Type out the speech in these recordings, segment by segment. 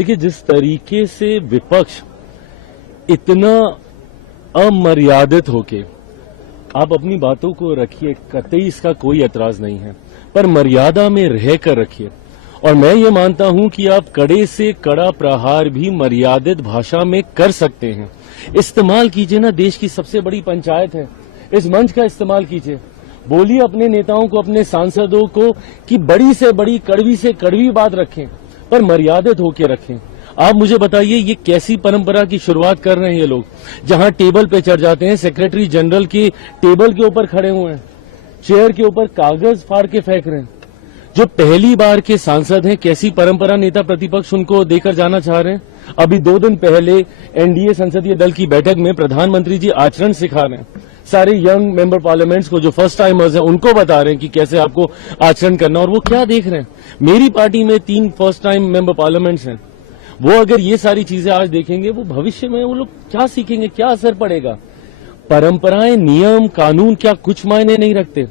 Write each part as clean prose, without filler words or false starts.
देखिए, जिस तरीके से विपक्ष इतना अमर्यादित होके, आप अपनी बातों को रखिए, कतई इसका कोई एतराज नहीं है, पर मर्यादा में रहकर रखिए। और मैं ये मानता हूं कि आप कड़े से कड़ा प्रहार भी मर्यादित भाषा में कर सकते हैं। इस्तेमाल कीजिए ना, देश की सबसे बड़ी पंचायत है, इस मंच का इस्तेमाल कीजिए। बोलिए अपने नेताओं को, अपने सांसदों को कि बड़ी से बड़ी, कड़वी से कड़वी बात रखें, पर मर्यादित होकर रखें। आप मुझे बताइए, ये कैसी परंपरा की शुरुआत कर रहे हैं ये लोग, जहां टेबल पे चढ़ जाते हैं, सेक्रेटरी जनरल की टेबल के ऊपर खड़े हुए हैं, चेयर के ऊपर कागज फाड़ के फेंक रहे हैं। जो पहली बार के सांसद हैं, कैसी परंपरा नेता प्रतिपक्ष उनको देकर जाना चाह रहे हैं। अभी 2 दिन पहले एनडीए संसदीय दल की बैठक में प्रधानमंत्री जी आचरण सिखा रहे हैं, सारे यंग मेंबर पार्लियामेंट्स को, जो फर्स्ट टाइमर्स हैं, उनको बता रहे हैं कि कैसे आपको आचरण करना। और वो क्या देख रहे हैं, मेरी पार्टी में 3 फर्स्ट टाइम मेंबर पार्लियामेंट्स हैं, वो अगर ये सारी चीजें आज देखेंगे, वो भविष्य में वो लोग क्या सीखेंगे, क्या असर पड़ेगा। परंपराएं, नियम, कानून क्या कुछ मायने नहीं रखते।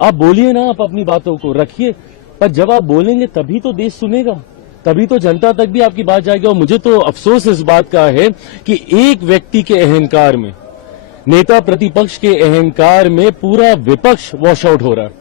आप बोलिए ना, आप अपनी बातों को रखिए, पर जब आप बोलेंगे तभी तो देश सुनेगा, तभी तो जनता तक भी आपकी बात जाएगी। और मुझे तो अफसोस इस बात का है कि एक व्यक्ति के अहंकार में, नेता प्रतिपक्ष के अहंकार में पूरा विपक्ष वॉश आउट हो रहा है।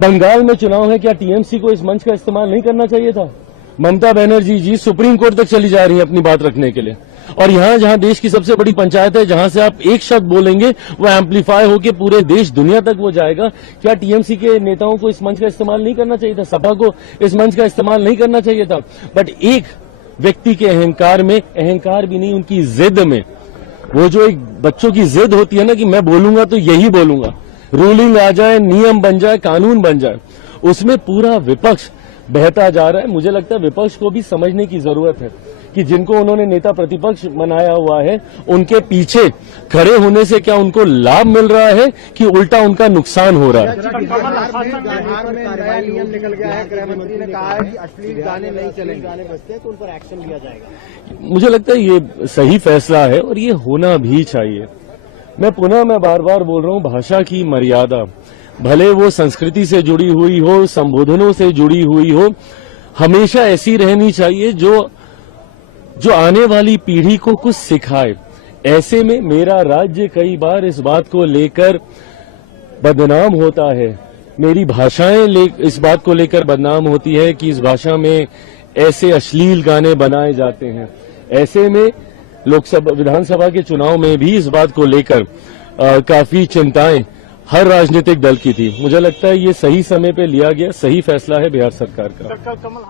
बंगाल में चुनाव है, क्या टीएमसी को इस मंच का इस्तेमाल नहीं करना चाहिए था? ममता बनर्जी जी सुप्रीम कोर्ट तक चली जा रही हैं अपनी बात रखने के लिए। और यहां जहां देश की सबसे बड़ी पंचायत है, जहां से आप एक शब्द बोलेंगे वो एम्पलीफाई होकर पूरे देश, दुनिया तक वो जाएगा। क्या टीएमसी के नेताओं को इस मंच का इस्तेमाल नहीं करना चाहिए था? सपा को इस मंच का इस्तेमाल नहीं करना चाहिए था? बट एक व्यक्ति के अहंकार में, अहंकार भी नहीं, उनकी जिद में, वो जो एक बच्चों की जिद होती है ना कि मैं बोलूंगा तो यही बोलूंगा, रूलिंग आ जाए, नियम बन जाए, कानून बन जाए, उसमें पूरा विपक्ष बहता जा रहा है। मुझे लगता है विपक्ष को भी समझने की जरूरत है कि जिनको उन्होंने नेता प्रतिपक्ष बनाया हुआ है, उनके पीछे खड़े होने से क्या उनको लाभ मिल रहा है कि उल्टा उनका नुकसान हो रहा है। बिहार में नया नियम निकल गया है, गृह मंत्री ने कहा है कि अश्लील गाने नहीं चलेंगे, गाने बजते हैं तो उन पर एक्शन लिया जाएगा। मुझे लगता है ये सही फैसला है और ये होना भी चाहिए। मैं बार बार बोल रहा हूं, भाषा की मर्यादा, भले वो संस्कृति से जुड़ी हुई हो, संबोधनों से जुड़ी हुई हो, हमेशा ऐसी रहनी चाहिए जो आने वाली पीढ़ी को कुछ सिखाए। ऐसे में मेरा राज्य कई बार इस बात को लेकर बदनाम होता है, मेरी भाषाएं इस बात को लेकर बदनाम होती है कि इस भाषा में ऐसे अश्लील गाने बनाए जाते हैं। ऐसे में लोकसभा, विधानसभा के चुनाव में भी इस बात को लेकर काफी चिंताएं हर राजनीतिक दल की थी। मुझे लगता है ये सही समय पे लिया गया, सही फैसला है बिहार सरकार का।